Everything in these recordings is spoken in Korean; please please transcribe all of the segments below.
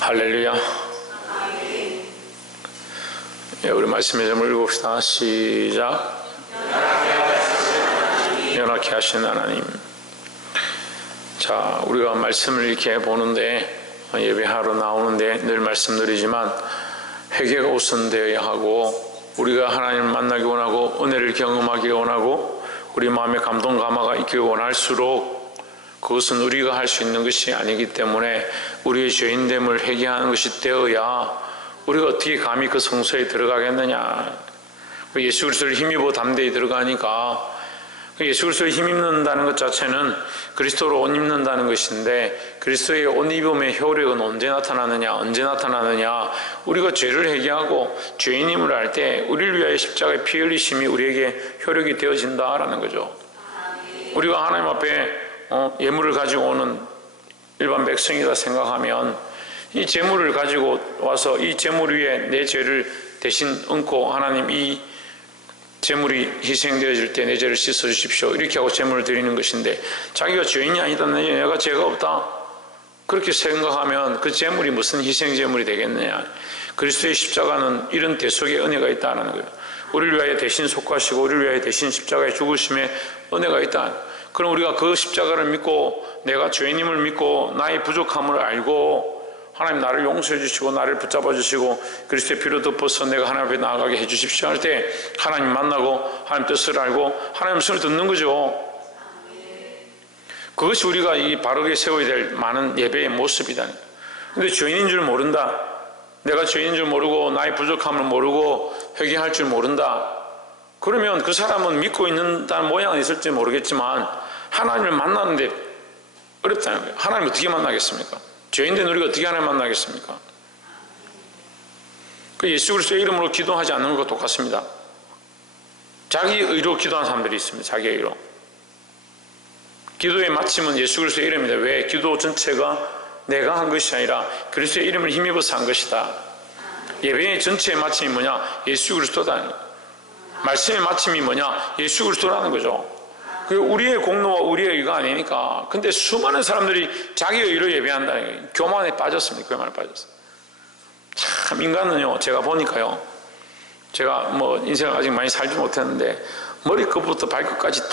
할렐루야. 예, 우리 말씀의 제목을 읽읍시다. 시작. 연약케 하시는 하나님. 자, 우리가 말씀을 이렇게 보는데, 예배하러 나오는데 늘 말씀드리지만 회개가 우선되어야 하고, 우리가 하나님을 만나기 원하고 은혜를 경험하기 원하고 우리 마음에 감동 감화가 있기를 원할수록 그것은 우리가 할 수 있는 것이 아니기 때문에 우리의 죄인됨을 회개하는 것이 되어야 우리가 어떻게 감히 그 성소에 들어가겠느냐. 예수 그리스도를 힘입어 담대히 들어가니까, 예수 그리스도를 힘입는다는 것 자체는 그리스도로 옷 입는다는 것인데, 그리스도의 옷 입음의 효력은 언제 나타나느냐, 언제 나타나느냐. 우리가 죄를 회개하고 죄인임을 알 때 우리를 위하여 십자가의 피 흘리심이 우리에게 효력이 되어진다라는 거죠. 우리가 하나님 앞에 예물을 가지고 오는 일반 백성이다 생각하면, 이 재물을 가지고 와서 이 재물 위에 내 죄를 대신 얹고, 하나님 이 재물이 희생되어질 때 내 죄를 씻어주십시오, 이렇게 하고 재물을 드리는 것인데, 자기가 죄인이 아니다, 내가 죄가 없다, 그렇게 생각하면 그 재물이 무슨 희생 재물이 되겠느냐. 그리스도의 십자가는 이런 대속의 은혜가 있다는 거예요. 우리를 위하여 대신 속하시고 우리를 위하여 대신 십자가에 죽으심에 은혜가 있다. 그럼 우리가 그 십자가를 믿고, 내가 죄인임을 믿고 나의 부족함을 알고 하나님 나를 용서해 주시고 나를 붙잡아 주시고 그리스도의 피로 덮어서 내가 하나님 앞에 나아가게 해 주십시오 할 때, 하나님 만나고 하나님 뜻을 알고 하나님 말씀을 듣는 거죠. 그것이 우리가 이 바르게 세워야 될 많은 예배의 모습이다. 근데 죄인인 줄 모른다, 내가 죄인인 줄 모르고 나의 부족함을 모르고 회개할 줄 모른다, 그러면 그 사람은 믿고 있는다는 모양은 있을지 모르겠지만 하나님을 만나는데 어렵다는 거예요. 하나님 어떻게 만나겠습니까? 죄인된 우리가 어떻게 하나님 만나겠습니까? 그 예수 그리스도의 이름으로 기도하지 않는 것과 똑같습니다. 자기 의로 기도하는 사람들이 있습니다. 자기 의로. 기도의 마침은 예수 그리스도의 이름입니다. 왜? 기도 전체가 내가 한 것이 아니라 그리스도의 이름을 힘입어서 한 것이다. 예배의 전체의 마침이 뭐냐? 예수 그리스도다. 말씀의 마침이 뭐냐? 예수 그리스도라는 거죠. 우리의 공로와 우리의 의가 아니니까. 근데 수많은 사람들이 자기 의로 예배한다는 거예요. 교만에 빠졌습니다. 교만에 빠졌어요. 참, 인간은요, 제가 보니까요, 제가 인생을 아직 많이 살지 못했는데 머리끝부터 발끝까지 다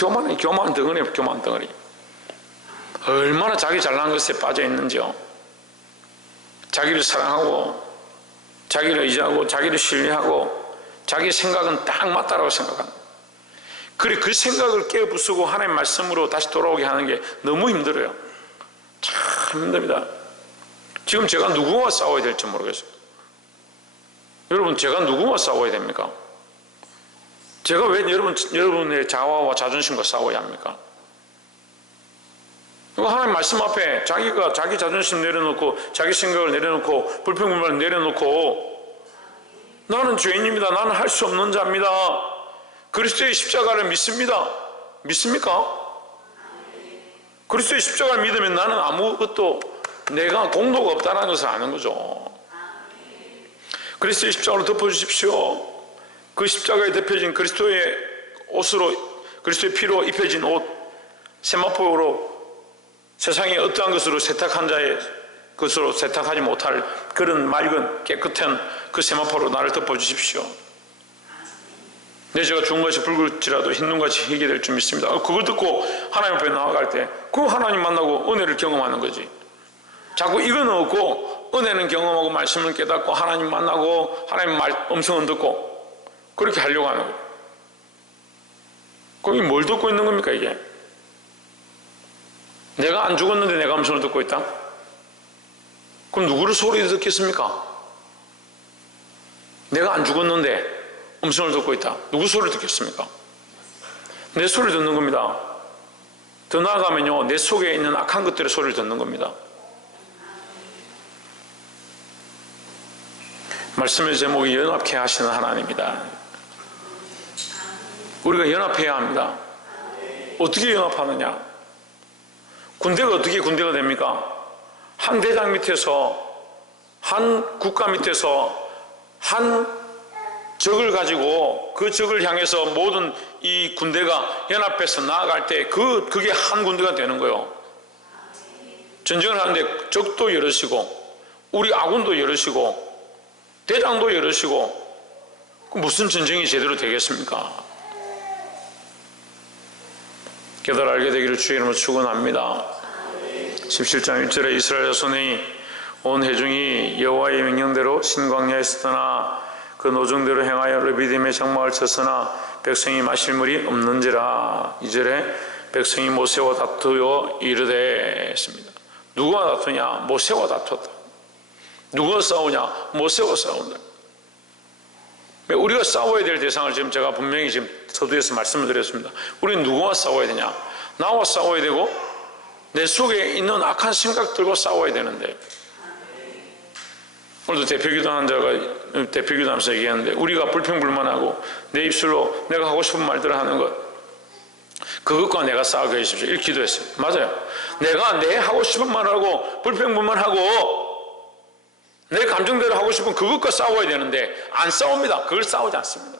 교만 덩어리예요. 교만 덩어리. 얼마나 자기 잘난 것에 빠져 있는지요. 자기를 사랑하고 자기를 의지하고 자기를 신뢰하고 자기 생각은 딱 맞다라고 생각합니다. 그래, 그 생각을 깨부수고 하나님 말씀으로 다시 돌아오게 하는 게 너무 힘들어요. 참 힘듭니다. 지금 제가 누구와 싸워야 될지 모르겠어요. 여러분, 제가 누구와 싸워야 됩니까? 제가 왜 여러분의 자아와 자존심과 싸워야 합니까? 하나님 말씀 앞에 자기가 자기 자존심 내려놓고 자기 생각을 내려놓고 불평불만을 내려놓고, 나는 죄인입니다, 나는 할 수 없는 자입니다, 그리스도의 십자가를 믿습니다. 믿습니까? 그리스도의 십자가를 믿으면 나는 아무것도 내가 공로가 없다는 것을 아는 거죠. 그리스도의 십자가로 덮어주십시오. 그 십자가에 덮여진 그리스도의 옷으로, 그리스도의 피로 입혀진 옷, 세마포로 세상의 어떠한 것으로 세탁한 자의 것으로 세탁하지 못할 그런 맑은 깨끗한 그 세마포로 나를 덮어주십시오. 내 죄가 죽은 것이 붉을지라도 흰 눈같이 희게 될 줄 믿습니다. 그걸 듣고 하나님 앞에 나아갈 때 그 하나님 만나고 은혜를 경험하는 거지. 자꾸 이건 없고 은혜는 경험하고 말씀을 깨닫고 하나님 만나고 하나님 음성은 듣고 그렇게 하려고 하는 거예요. 그럼 뭘 듣고 있는 겁니까 이게? 내가 안 죽었는데 내가 음성을 듣고 있다? 그럼 누구를 소리 듣겠습니까? 내가 안 죽었는데 음성을 듣고 있다. 누구 소리를 듣겠습니까? 내 소리를 듣는 겁니다. 더 나아가면요, 내 속에 있는 악한 것들의 소리를 듣는 겁니다. 말씀의 제목이 연합케 하시는 하나님이다. 우리가 연합해야 합니다. 어떻게 연합하느냐? 군대가 어떻게 군대가 됩니까? 한 대장 밑에서, 한 국가 밑에서 한 적을 가지고 그 적을 향해서 모든 이 군대가 연합해서 나아갈 때 그게 한 군대가 되는 거예요. 전쟁을 하는데 적도 여럿이고 우리 아군도 이러시고 대장도 이러시고 무슨 전쟁이 제대로 되겠습니까? 깨달아 알게 되기를 주의 이름으로 축원합니다. 17장 1절에 이스라엘 자손이 온 회중이 여호와의 명령대로 신광야에서 떠나 그 노정대로 행하여 르비딤의 장막을 쳤으나 백성이 마실 물이 없는지라. 2절에 백성이 모세와 다투어 이르되 했습니다. 누가 다투냐? 모세와 다투었다. 누가 싸우냐? 모세와 싸운다. 우리가 싸워야 될 대상을 지금 제가 분명히 지금 서두에서 말씀을 드렸습니다. 우리는 누구와 싸워야 되냐? 나와 싸워야 되고 내 속에 있는 악한 생각들과 싸워야 되는데, 오늘도 대표기도하는 자가 대표기도하면서 얘기하는데, 우리가 불평불만하고 내 입술로 내가 하고 싶은 말들을 하는 것, 그것과 내가 싸우게 해주십시오. 이렇게 기도했어요. 맞아요. 내가 내 하고 싶은 말하고 불평불만하고 내 감정대로 하고 싶은 그것과 싸워야 되는데 안 싸웁니다. 그걸 싸우지 않습니다.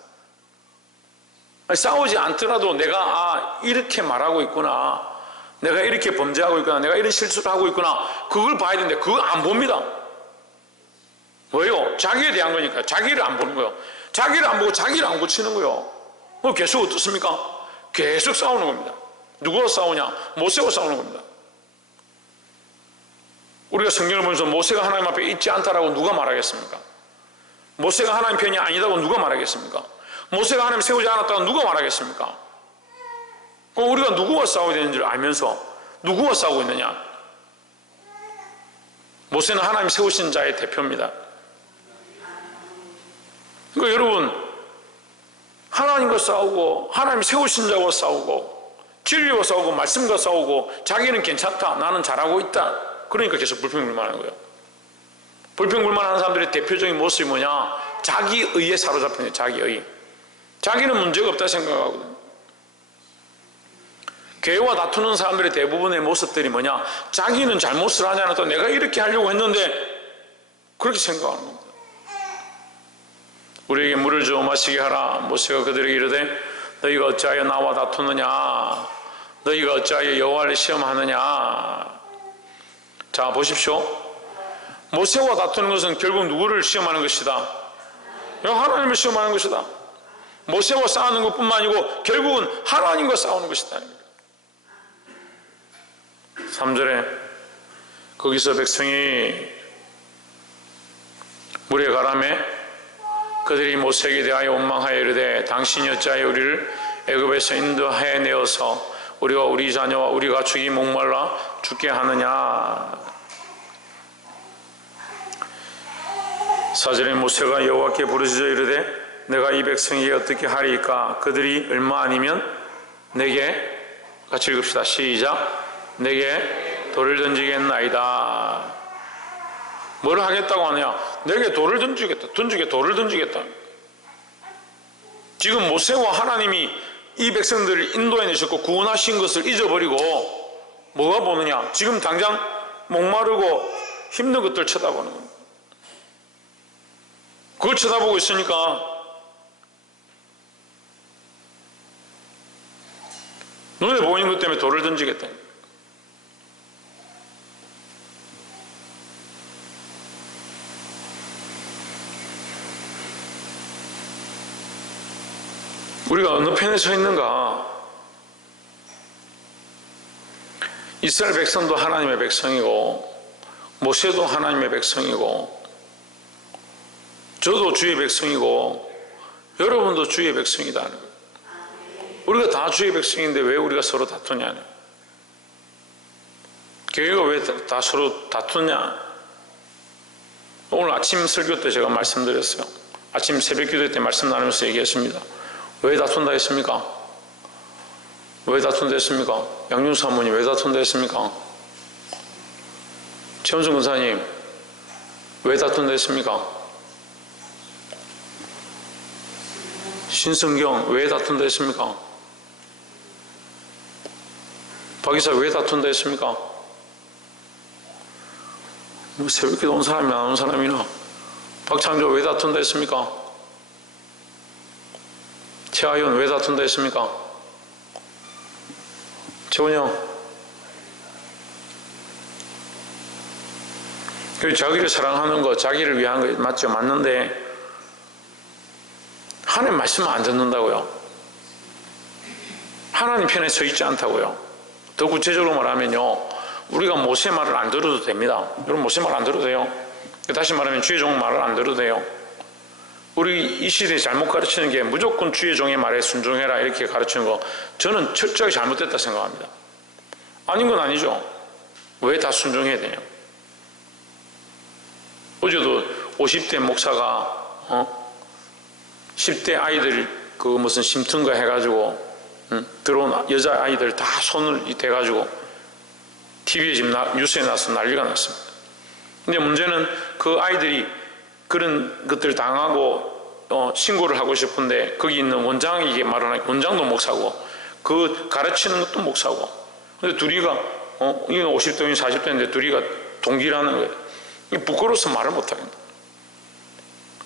싸우지 않더라도 내가 이렇게 말하고 있구나, 내가 이렇게 범죄하고 있구나, 내가 이런 실수를 하고 있구나, 그걸 봐야 되는데 그거 안 봅니다. 왜요? 자기에 대한 거니까. 자기를 안 보는 거예요. 자기를 안 보고 자기를 안 고치는 거예요. 계속 어떻습니까? 계속 싸우는 겁니다. 누구와 싸우냐? 모세와 싸우는 겁니다. 우리가 성경을 보면서 모세가 하나님 앞에 있지 않다라고 누가 말하겠습니까? 모세가 하나님 편이 아니다고 누가 말하겠습니까? 모세가 하나님 세우지 않았다고 누가 말하겠습니까? 그럼 우리가 누구와 싸워야 되는지를 알면서 누구와 싸우고 있느냐? 모세는 하나님 세우신 자의 대표입니다. 그러니까 여러분, 하나님과 싸우고 하나님 세우신 자와 싸우고 진리와 싸우고 말씀과 싸우고 자기는 괜찮다, 나는 잘하고 있다, 그러니까 계속 불평불만하는 거예요. 불평불만하는 사람들의 대표적인 모습이 뭐냐? 자기의에 사로잡힌 거예요. 자기의. 자기는 문제가 없다 생각하거든요. 교회와 다투는 사람들의 대부분의 모습들이 뭐냐? 자기는 잘못을 하지 않았다, 내가 이렇게 하려고 했는데, 그렇게 생각하는 겁니다. 우리에게 물을 주어 마시게 하라. 모세가 그들에게 이르되 너희가 어찌하여 나와 다투느냐? 너희가 어찌하여 여호와를 시험하느냐? 자, 보십시오. 모세와 다투는 것은 결국 누구를 시험하는 것이다? 하나님을 시험하는 것이다. 모세와 싸우는 것뿐만 아니고 결국은 하나님과 싸우는 것이다. 3절에 거기서 백성이 물에 가라매 그들이 모세에게 대하여 원망하여 이르되 당신이 어찌하여 우리를 애굽에서 인도해 내어서 우리와 우리 자녀와 우리 가축이 목말라 죽게 하느냐? 4절에 모세가 여호와께 부르짖어 이르되 내가 이 백성에게 어떻게 하리이까? 그들이 얼마 아니면 내게, 같이 읽읍시다. 시작. 내게 돌을 던지겠나이다. 뭘 하겠다고 하느냐? 내게 돌을 던지겠다. 돌을 던지겠다. 지금 모세와 하나님이 이 백성들을 인도해내셨고 구원하신 것을 잊어버리고 뭐가 보느냐? 지금 당장 목마르고 힘든 것들 쳐다보는 겁니다. 그걸 쳐다보고 있으니까 눈에 보이는 것 때문에 돌을 던지겠다. 우리가 어느 편에 서 있는가? 이스라엘 백성도 하나님의 백성이고 모세도 하나님의 백성이고 저도 주의 백성이고 여러분도 주의 백성이다. 우리가 다 주의 백성인데 왜 우리가 서로 다투냐? 교회가 왜 다 서로 다투냐? 오늘 아침 설교 때 제가 말씀드렸어요. 아침 새벽 기도 때 말씀 나누면서 얘기했습니다. 왜 다툰다 했습니까? 왜 다툰다 했습니까? 양윤수 사모님 왜 다툰다 했습니까? 최원순 권사님 왜 다툰다 했습니까? 신성경 왜 다툰다 했습니까? 박이사 왜 다툰다 했습니까? 뭐 새벽기도 온 사람이나 안 온 사람이나 박창조 왜 다툰다 했습니까? 최하연 왜 다툰다 했습니까? 최원영 그 자기를 사랑하는 거, 자기를 위한 거 맞죠? 맞는데 하나님 말씀을 안 듣는다고요. 하나님 편에 서 있지 않다고요. 더 구체적으로 말하면요, 우리가 모세 말을 안 들어도 됩니다. 여러분, 모세 말 안 들어도 돼요. 다시 말하면 주의 종 말을 안 들어도 돼요. 우리 이 시대에 잘못 가르치는 게 무조건 주의 종의 말에 순종해라 이렇게 가르치는 거, 저는 철저하게 잘못됐다 생각합니다. 아닌 건 아니죠. 왜 다 순종해야 되냐. 어제도 50대 목사가 10대 아이들 그 무슨 심통가 해가지고 들어온 여자 아이들 다 손을 대가지고 TV에 지금 뉴스에 나서 난리가 났습니다. 근데 문제는 그 아이들이 그런 것들 당하고 신고를 하고 싶은데 거기 있는 원장이 이게 말을 하니까 원장도 목사고 그 가르치는 것도 목사고, 근데 둘이가 이건 50대인 40대인데 둘이가 동기라는 거예요. 이게 부끄러워서 말을 못하겠다.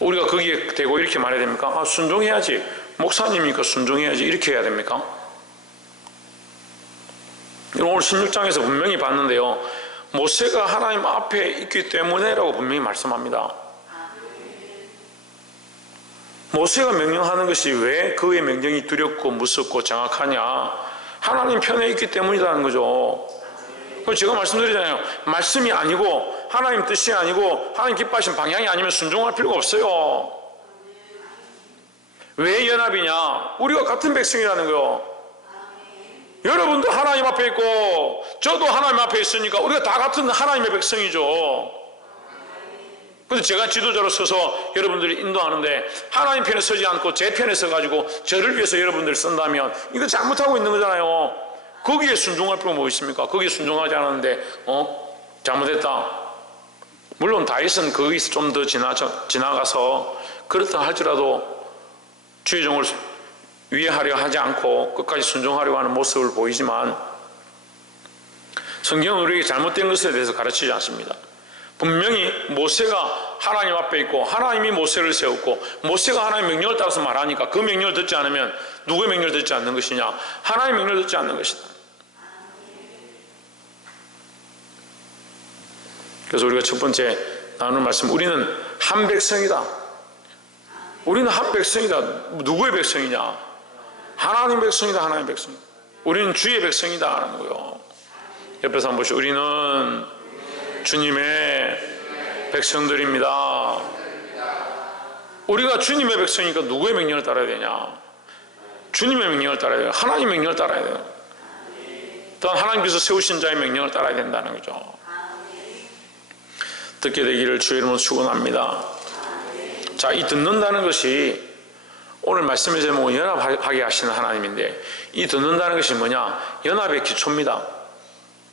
우리가 거기에 대고 이렇게 말해야 됩니까? 아, 순종해야지, 목사님이니까 순종해야지 이렇게 해야 됩니까? 오늘 16장에서 분명히 봤는데요, 모세가 하나님 앞에 있기 때문에라고 분명히 말씀합니다. 모세가 명령하는 것이 왜 그의 명령이 두렵고 무섭고 정확하냐? 하나님 편에 있기 때문이라는 거죠. 제가 말씀드리잖아요. 말씀이 아니고 하나님 뜻이 아니고 하나님 기뻐하신 방향이 아니면 순종할 필요가 없어요. 왜 연합이냐? 우리가 같은 백성이라는 거요. 여러분도 하나님 앞에 있고 저도 하나님 앞에 있으니까 우리가 다 같은 하나님의 백성이죠. 그래서 제가 지도자로 서서 여러분들이 인도하는데 하나님 편에 서지 않고 제 편에 서가지고 저를 위해서 여러분들을 쓴다면 이거 잘못하고 있는 거잖아요. 거기에 순종할 필요가 뭐 있습니까? 거기에 순종하지 않았는데 잘못했다. 물론 다윗은 거기서 좀 더 지나가서 그렇다 할지라도 주의 종을 위해하려 하지 않고 끝까지 순종하려고 하는 모습을 보이지만 성경은 우리에게 잘못된 것에 대해서 가르치지 않습니다. 분명히 모세가 하나님 앞에 있고 하나님이 모세를 세웠고 모세가 하나님의 명령을 따라서 말하니까 그 명령을 듣지 않으면 누구의 명령을 듣지 않는 것이냐? 하나님의 명령을 듣지 않는 것이다. 그래서 우리가 첫 번째 나누는 말씀, 우리는 한 백성이다. 우리는 한 백성이다. 누구의 백성이냐? 하나님 백성이다. 하나님 백성. 우리는 주의 백성이다 하는 거예요. 옆에서 한번 보시죠. 우리는 주님의 백성들입니다. 우리가 주님의 백성이니까 누구의 명령을 따라야 되냐? 주님의 명령을 따라야 돼요. 하나님의 명령을 따라야 돼요. 또한 하나님께서 세우신 자의 명령을 따라야 된다는 거죠. 듣게 되기를 주의 이름으로 축원합니다. 자, 이 듣는다는 것이 오늘 말씀의 제목은 연합하게 하시는 하나님인데, 이 듣는다는 것이 뭐냐? 연합의 기초입니다.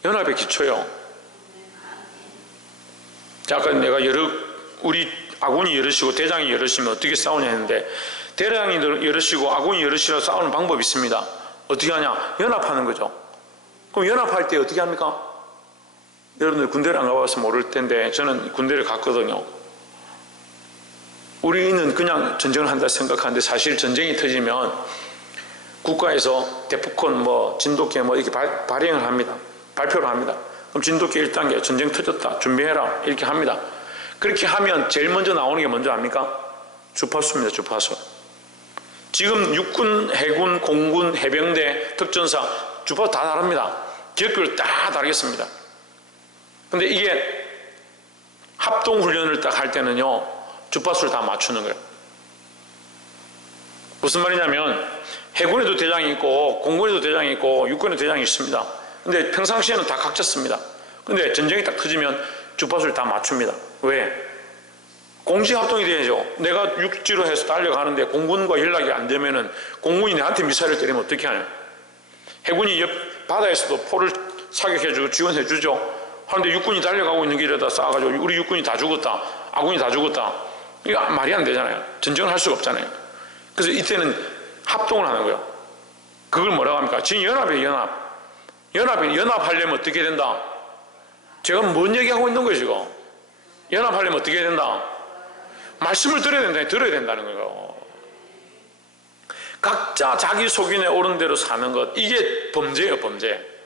연합의 기초요. 자, 아까 내가 우리 아군이 여럿이고 대장이 여럿이면 어떻게 싸우냐 했는데, 대장이 여럿이고 아군이 여럿이라 싸우는 방법이 있습니다. 어떻게 하냐? 연합하는 거죠. 그럼 연합할 때 어떻게 합니까? 여러분들 군대를 안 가봐서 모를 텐데 저는 군대를 갔거든요. 우리는 그냥 전쟁을 한다 생각하는데 사실 전쟁이 터지면 국가에서 대포콘 진돗개 이렇게 발행을 합니다. 발표를 합니다. 그럼 진돗개 1단계 전쟁 터졌다 준비해라 이렇게 합니다. 그렇게 하면 제일 먼저 나오는 게 뭔지 압니까? 주파수입니다. 주파수. 지금 육군, 해군, 공군, 해병대, 특전사 주파수 다 다릅니다. 기업별 다 다르겠습니다. 근데 이게 합동훈련을 딱 할 때는요, 주파수를 다 맞추는 거예요. 무슨 말이냐면 해군에도 대장이 있고 공군에도 대장이 있고 육군에도 대장이 있습니다. 근데 평상시에는 다 각자 씁니다. 근데 전쟁이 딱 터지면 주파수를 다 맞춥니다. 왜? 공지합동이 돼야죠. 내가 육지로 해서 달려가는데 공군과 연락이 안 되면은 공군이 나한테 미사일을 때리면 어떻게 하냐? 해군이 옆 바다에서도 포를 사격해주고 지원해주죠. 그런데 육군이 달려가고 있는 길에다 쏴가지고 우리 육군이 다 죽었다, 아군이 다 죽었다, 이거 말이 안 되잖아요. 전쟁을 할 수가 없잖아요. 그래서 이때는 합동을 하는 거예요. 그걸 뭐라고 합니까? 지금 연합이에요. 연합하려면 어떻게 된다? 제가 뭔 얘기하고 있는 거예요 지금? 연합하려면 어떻게 된다? 말씀을 들어야 된다는 거예요. 각자 자기 속인에 오른 대로 사는 것, 이게 범죄예요. 범죄.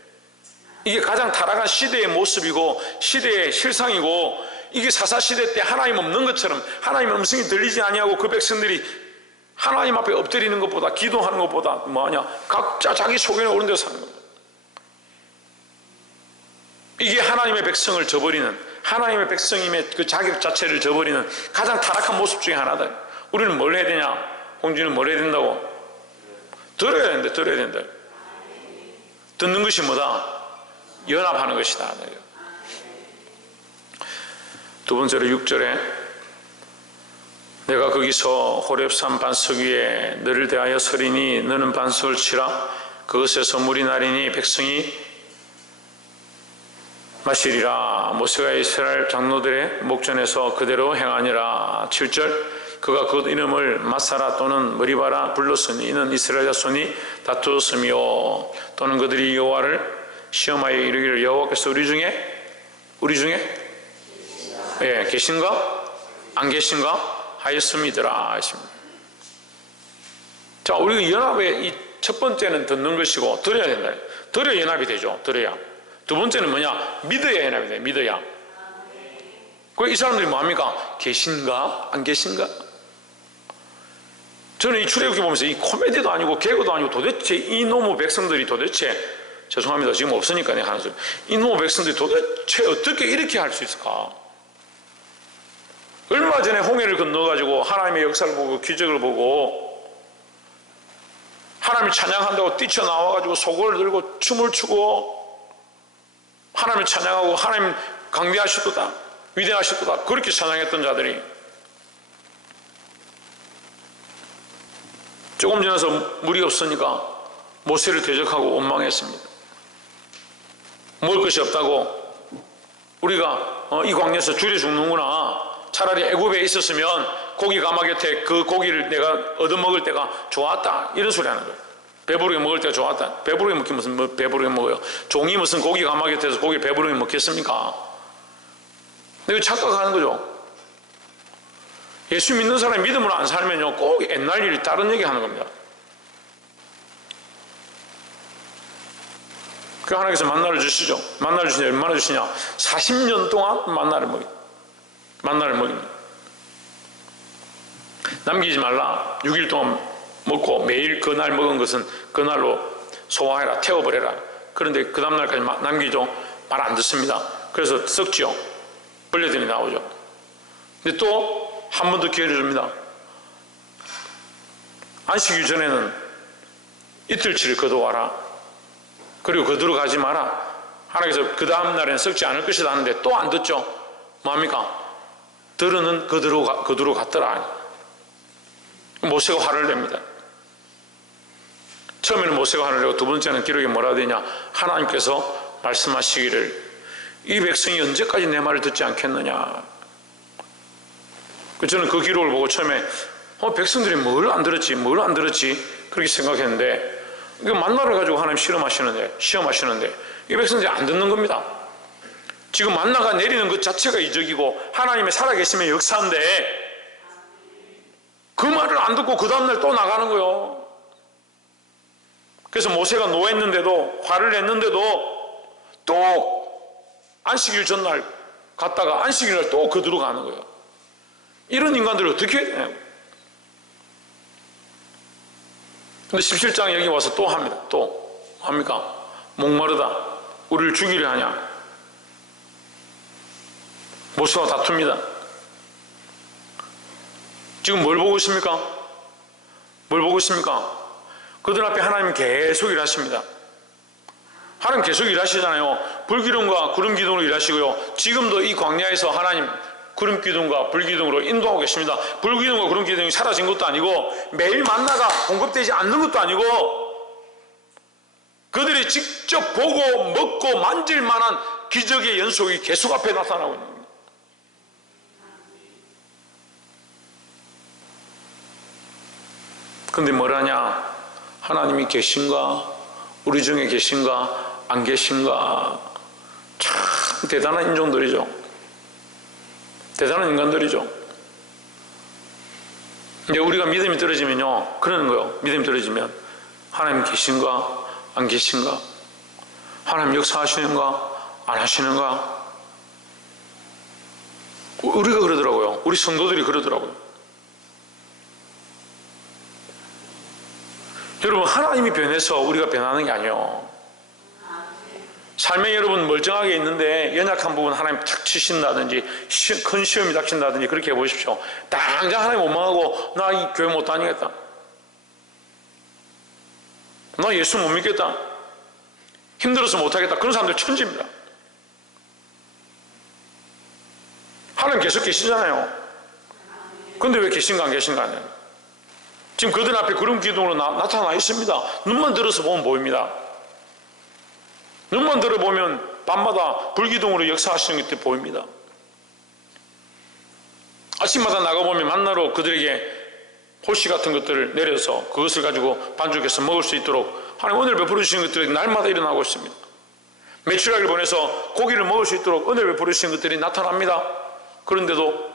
이게 가장 타락한 시대의 모습이고 시대의 실상이고, 이게 사사시대 때 하나님 없는 것처럼 하나님의 음성이 들리지 아니하고 그 백성들이 하나님 앞에 엎드리는 것보다, 기도하는 것보다 뭐하냐, 각자 자기 소견에 오른 데서 사는 겁니다. 이게 하나님의 백성을 저버리는, 하나님의 백성임의 그 자격 자체를 저버리는 가장 타락한 모습 중에 하나다. 우리는 뭘 해야 되냐? 홍준이는 뭘 해야 된다고? 들어야 된다. 들어야 된다. 듣는 것이 뭐다? 연합하는 것이다. 두 번째로 6절에 내가 거기서 호렙산 반석 위에 너를 대하여 서리니 너는 반석을 치라. 그것에서 물이 나리니 백성이 마시리라. 모세가 이스라엘 장로들의 목전에서 그대로 행하니라. 7절 그가 그 이름을 마사라 또는 머리바라 불렀으니 이는 이스라엘 자손이 다투었으며 또는 그들이 여호와를 시험하여 이르기를 여호와께서 우리 중에 예, 계신가 안 계신가 하였음이더라 하십니다. 자, 우리가 연합의 이 첫 번째는 듣는 것이고 들어야 된다. 들어야 연합이 되죠. 들어야. 두 번째는 뭐냐? 믿어야 연합이 돼. 믿어야. 그 이 사람들이 뭐합니까? 계신가 안 계신가? 저는 이 출애굽기 보면서 이 코미디도 아니고 개그도 아니고 도대체 이 노무 백성들이 도대체, 죄송합니다 지금 없으니까 내가 하는 소리, 이 노무 백성들이 도대체 어떻게 이렇게 할 수 있을까? 얼마 전에 홍해를 건너가지고 하나님의 역사를 보고 기적을 보고 하나님을 찬양한다고 뛰쳐나와가지고 소고를 들고 춤을 추고 하나님을 찬양하고 하나님 강대하시도다 위대하시도다 그렇게 찬양했던 자들이 조금 지나서 물이 없으니까 모세를 대적하고 원망했습니다. 먹을 것이 없다고 우리가 이 광야에서 줄여 죽는구나. 차라리 애굽에 있었으면 고기 가마 곁에 그 고기를 내가 얻어먹을 때가 좋았다 이런 소리 하는 거예요. 배부르게 먹을 때가 좋았다. 배부르게 먹기 무슨 배부르게 먹어요. 종이 무슨 고기 가마 곁에서 고기를 배부르게 먹겠습니까? 내가 착각하는 거죠. 예수 믿는 사람이 믿음으로 안 살면요 꼭 옛날 일이 다른 얘기 하는 겁니다. 그 하나님께서 만나를 주시죠. 만나를 주시냐 얼마나 주시냐 40년 동안 만나를 먹입니다. 남기지 말라. 6일 동안 먹고 매일 그날 먹은 것은 그날로 소화해라. 태워버려라. 그런데 그 다음날까지 남기죠. 말 안 듣습니다. 그래서 썩지요. 벌레들이 나오죠. 근데 또 한 번 더 기회를 줍니다. 안식일 전에는 이틀치를 거둬와라. 그리고 거두러 가지 마라. 하나님께서 그 다음날에는 썩지 않을 것이다 하는데 또 안 듣죠. 뭐합니까? 들으는 거두러 갔더라. 모세가 화를 냅니다. 처음에는 모세가 화를 내고 두 번째는 기록에 뭐라 되냐 하나님께서 말씀하시기를 이 백성이 언제까지 내 말을 듣지 않겠느냐. 저는 그 기록을 보고 처음에 백성들이 뭘 안 들었지 그렇게 생각했는데 만나를 가지고 하나님 시험하시는데 이 백성들이 안 듣는 겁니다. 지금 만나가 내리는 것 자체가 이적이고 하나님의 살아계심의 역사인데 그 말을 안 듣고 그 다음날 또 나가는 거예요. 그래서 모세가 노했는데도 화를 냈는데도 또 안식일 전날 갔다가 안식일날 또 거두러 가는 거예요. 이런 인간들을 어떻게 해야 되냐고. 근데 17장 여기 와서 또 합니다. 또 합니까? 목마르다. 우리를 죽이려 하냐. 모세와 다툽니다. 지금 뭘 보고 있습니까? 뭘 보고 있습니까? 그들 앞에 하나님은 계속 일하십니다. 하나님 계속 일하시잖아요. 불기둥과 구름기둥으로 일하시고요. 지금도 이 광야에서 하나님 구름기둥과 불기둥으로 인도하고 계십니다. 불기둥과 구름기둥이 사라진 것도 아니고 매일 만나가 공급되지 않는 것도 아니고 그들이 직접 보고 먹고 만질 만한 기적의 연속이 계속 앞에 나타나고 있는 겁니다. 근데 뭐라냐? 하나님이 계신가? 우리 중에 계신가? 안 계신가? 참 대단한 인종들이죠. 대단한 인간들이죠. 근데 우리가 믿음이 떨어지면요 그러는 거예요. 믿음이 떨어지면 하나님 계신가? 안 계신가? 하나님 역사하시는가? 안 하시는가? 우리가 그러더라고요. 우리 성도들이 그러더라고요. 여러분, 하나님이 변해서 우리가 변하는 게 아니에요. 삶에 여러분 멀쩡하게 있는데 연약한 부분 하나님 탁 치신다든지 큰 시험이 닥친다든지 그렇게 해보십시오. 당장 하나님 원망하고 나 이 교회 못 다니겠다, 나 예수 못 믿겠다, 힘들어서 못하겠다, 그런 사람들 천지입니다. 하나님 계속 계시잖아요. 근데 왜 계신가 안 계신가 하네요. 지금 그들 앞에 구름 기둥으로 나타나 있습니다. 눈만 들어서 보면 보입니다. 눈만 들어보면 밤마다 불기둥으로 역사하시는 것들이 보입니다. 아침마다 나가보면 만나러 그들에게 호시 같은 것들을 내려서 그것을 가지고 반죽해서 먹을 수 있도록 하나님 은혜를 베풀어 주시는 것들이 날마다 일어나고 있습니다. 메추라기를 보내서 고기를 먹을 수 있도록 은혜를 베풀어 주시는 것들이 나타납니다. 그런데도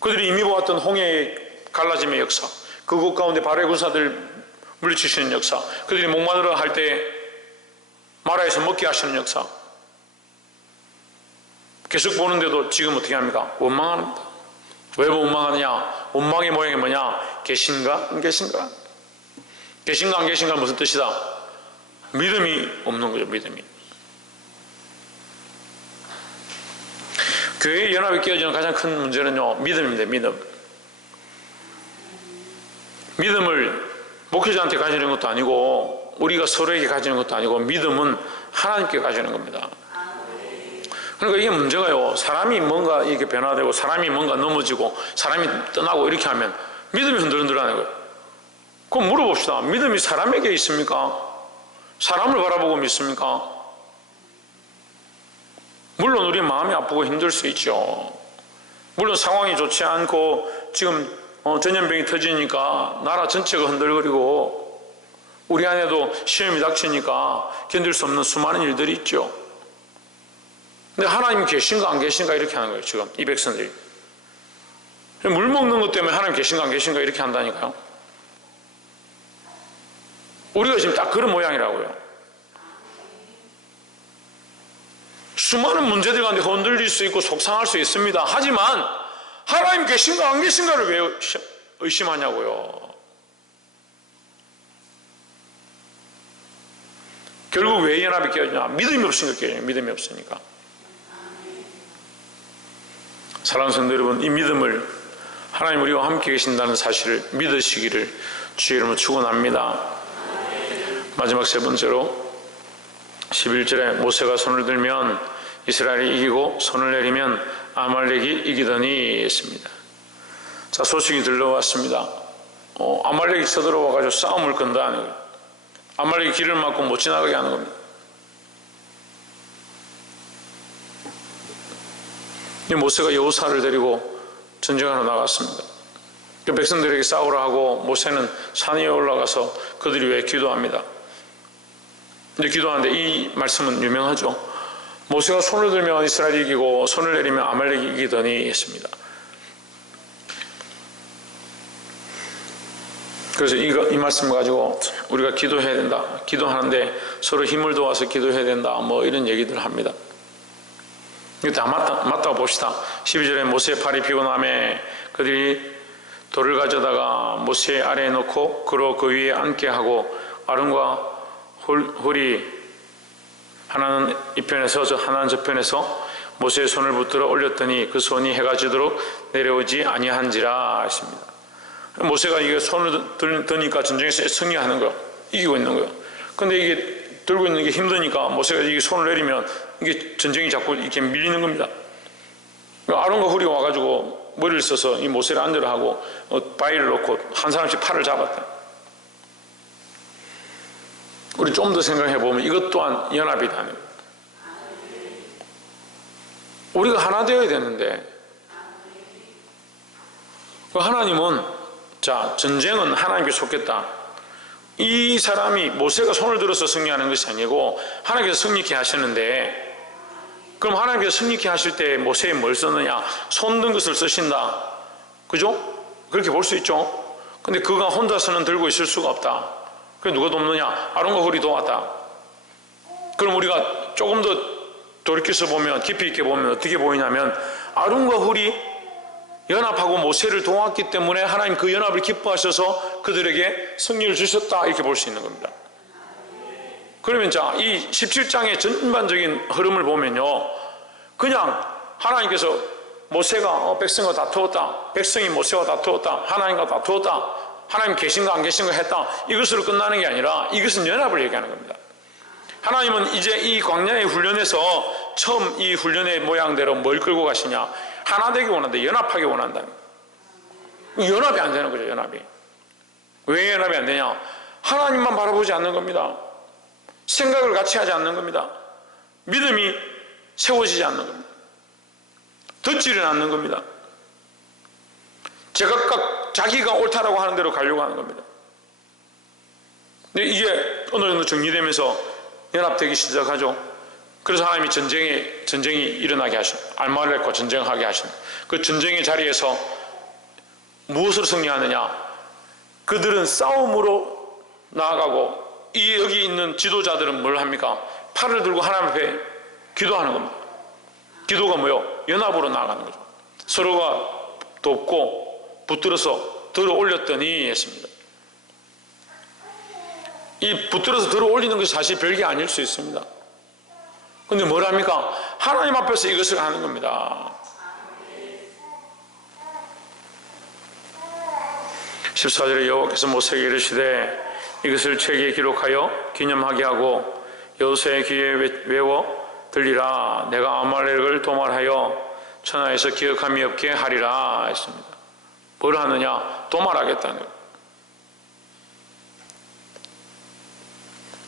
그들이 이미 보았던 홍해의 갈라짐의 역사, 그곳 가운데 바로의 군사들 물리치시는 역사, 그들이 목마르러 할 때 마라에서 먹게 하시는 역사 계속 보는데도 지금 어떻게 합니까? 원망합니다. 왜 원망하느냐? 원망의 모양이 뭐냐? 계신가 안 계신가? 계신가 안 계신가 무슨 뜻이다? 믿음이 없는 거죠. 믿음이. 교회의 연합이 깨어지는 가장 큰 문제는요, 믿음입니다. 믿음을 목회자한테 가지는 것도 아니고 우리가 서로에게 가지는 것도 아니고 믿음은 하나님께 가지는 겁니다. 그러니까 이게 문제가요, 사람이 뭔가 이렇게 변화되고 사람이 뭔가 넘어지고 사람이 떠나고 이렇게 하면 믿음이 흔들흔들하는 거예요. 그럼 물어봅시다. 믿음이 사람에게 있습니까? 사람을 바라보고 믿습니까? 물론 우리 마음이 아프고 힘들 수 있죠. 물론 상황이 좋지 않고 지금 전염병이 터지니까 나라 전체가 흔들거리고 우리 안에도 시험이 닥치니까 견딜 수 없는 수많은 일들이 있죠. 근데 하나님 계신가 안 계신가 이렇게 하는 거예요. 지금 이 백성들이 물 먹는 것 때문에 하나님 계신가 안 계신가 이렇게 한다니까요. 우리가 지금 딱 그런 모양이라고요. 수많은 문제들 가운데 흔들릴 수 있고 속상할 수 있습니다. 하지만 하나님 계신가 안 계신가를 왜 의심하냐고요. 결국 왜 연합이 깨어지냐? 믿음이 없으니까 깨어져요. 믿음이 없으니까. 사랑하는 성도 여러분, 이 믿음을 하나님 우리와 함께 계신다는 사실을 믿으시기를 주의 이름으로 축원합니다. 마지막 세 번째로 11절에 모세가 손을 들면 이스라엘이 이기고 손을 내리면 아말렉이 이기더니 했습니다. 자, 소식이 들려왔습니다. 아말렉이 쳐들어와가지고 싸움을 건다는 거예요. 아말렉이 길을 막고 못 지나가게 하는 겁니다. 모세가 여호사를 데리고 전쟁하러 나갔습니다. 백성들에게 싸우라 하고 모세는 산 위에 올라가서 그들이 왜 기도합니다. 근데 기도하는데 이 말씀은 유명하죠. 모세가 손을 들면 이스라엘이 이기고 손을 내리면 아말렉이 이기더니 했습니다. 그래서 이 말씀을 가지고 우리가 기도해야 된다, 기도하는데 서로 힘을 도와서 기도해야 된다, 뭐 이런 얘기들 합니다. 이거 다 맞다고 봅시다. 12절에 모세의 팔이 피곤함에 그들이 돌을 가져다가 모세 아래에 놓고 그로 그 위에 앉게 하고 아론과 홀이 하나는 이편에서 하나는 저편에서 모세의 손을 붙들어 올렸더니 그 손이 해가 지도록 내려오지 아니한지라 했습니다. 모세가 이게 손을 드니까 전쟁에서 승리하는 거예요. 이기고 있는 거예요. 근데 이게 들고 있는 게 힘드니까 모세가 이게 손을 내리면 이게 전쟁이 자꾸 이렇게 밀리는 겁니다. 아론과 훌이 와가지고 머리를 써서 이 모세를 앉으라 하고 바위를 놓고 한 사람씩 팔을 잡았다. 우리 좀 더 생각해 보면 이것 또한 연합이다. 우리가 하나 되어야 되는데 하나님은 자, 전쟁은 하나님께 속겠다. 이 사람이 모세가 손을 들어서 승리하는 것이 아니고 하나님께서 승리케 하시는데, 그럼 하나님께서 승리케 하실 때 모세에 뭘 썼느냐? 손든 것을 쓰신다. 그죠? 그렇게 볼 수 있죠. 근데 그가 혼자서는 들고 있을 수가 없다. 그래 누가 돕느냐? 아론과 훌이 도왔다. 그럼 우리가 조금 더 돌이켜서 보면, 깊이 있게 보면 어떻게 보이냐면 아론과 훌이 연합하고 모세를 도왔기 때문에 하나님 그 연합을 기뻐하셔서 그들에게 승리를 주셨다, 이렇게 볼 수 있는 겁니다. 그러면 자, 이 17장의 전반적인 흐름을 보면요, 그냥 하나님께서 모세가 백성과 다투었다, 백성이 모세와 다투었다, 하나님과 다투었다, 하나님 계신가 안 계신가 했다, 이것으로 끝나는 게 아니라 이것은 연합을 얘기하는 겁니다. 하나님은 이제 이 광야의 훈련에서 처음 이 훈련의 모양대로 뭘 끌고 가시냐, 하나 되기 원한다, 연합하기 원한다는 거예요. 연합이 안 되는 거죠. 연합이 왜 연합이 안 되냐? 하나님만 바라보지 않는 겁니다. 생각을 같이 하지 않는 겁니다. 믿음이 세워지지 않는 겁니다. 듣지를 않는 겁니다. 제각각 자기가 옳다라고 하는 대로 가려고 하는 겁니다. 근데 이게 어느 정도 정리되면서 연합되기 시작하죠. 그래서 하나님이 전쟁이 일어나게 하신, 알말렉과 전쟁하게 하신 그 전쟁의 자리에서 무엇으로 승리하느냐? 그들은 싸움으로 나아가고, 여기 있는 지도자들은 뭘 합니까? 팔을 들고 하나님 앞에 기도하는 겁니다. 기도가 뭐요? 연합으로 나아가는 거죠. 서로가 돕고 붙들어서 들어 올렸더니 했습니다. 이 붙들어서 들어 올리는 것이 사실 별게 아닐 수 있습니다. 근데 뭘 합니까? 하나님 앞에서 이것을 하는 겁니다. 14절에 여호와께서 모세에게 이르시되 이것을 책에 기록하여 기념하게 하고 여호수아의 귀에 외워 들리라. 내가 아말렉을 도말하여 천하에서 기억함이 없게 하리라 했습니다. 뭘 하느냐? 도말하겠다는 거예요.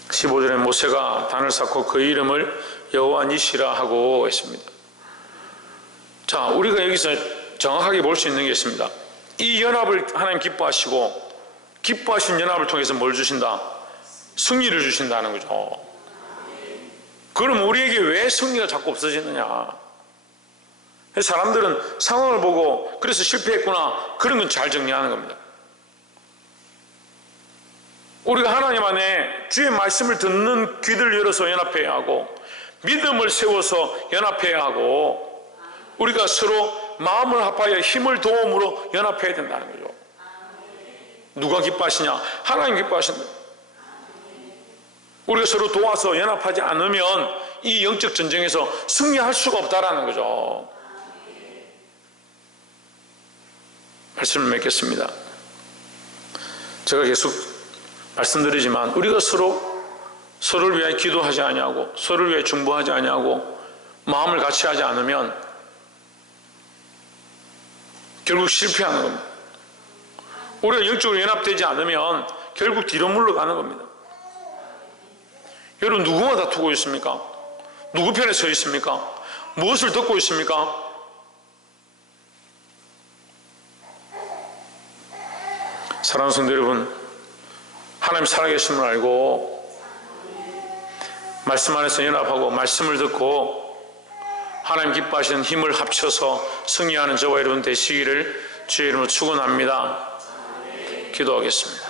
15절에 모세가 단을 쌓고 그 이름을 여호와 니시라 하고 했습니다. 자, 우리가 여기서 정확하게 볼 수 있는 게 있습니다. 이 연합을 하나님 기뻐하시고, 기뻐하신 연합을 통해서 뭘 주신다? 승리를 주신다는 거죠. 그럼 우리에게 왜 승리가 자꾸 없어지느냐? 사람들은 상황을 보고 그래서 실패했구나, 그런 건 잘 정리하는 겁니다. 우리가 하나님 안에 주의 말씀을 듣는 귀를 열어서 연합해야 하고, 믿음을 세워서 연합해야 하고, 우리가 서로 마음을 합하여 힘을 도움으로 연합해야 된다는 거죠. 누가 기뻐하시냐? 하나님 기뻐하신다. 우리가 서로 도와서 연합하지 않으면 이 영적 전쟁에서 승리할 수가 없다라는 거죠. 말씀을 맺겠습니다. 제가 계속 말씀드리지만 우리가 서로를 위해 기도하지 아니하고, 서로를 위해 중보하지 아니하고, 마음을 같이 하지 않으면 결국 실패하는 겁니다. 우리가 영적으로 연합되지 않으면 결국 뒤로 물러가는 겁니다. 여러분, 누구와 다투고 있습니까? 누구 편에 서 있습니까? 무엇을 듣고 있습니까? 사랑하는 성도 여러분, 하나님 살아계심을 알고 말씀 안에서 연합하고 말씀을 듣고 하나님 기뻐하시는 힘을 합쳐서 승리하는 저와 여러분 되시기를 주의 이름으로 축원합니다. 기도하겠습니다.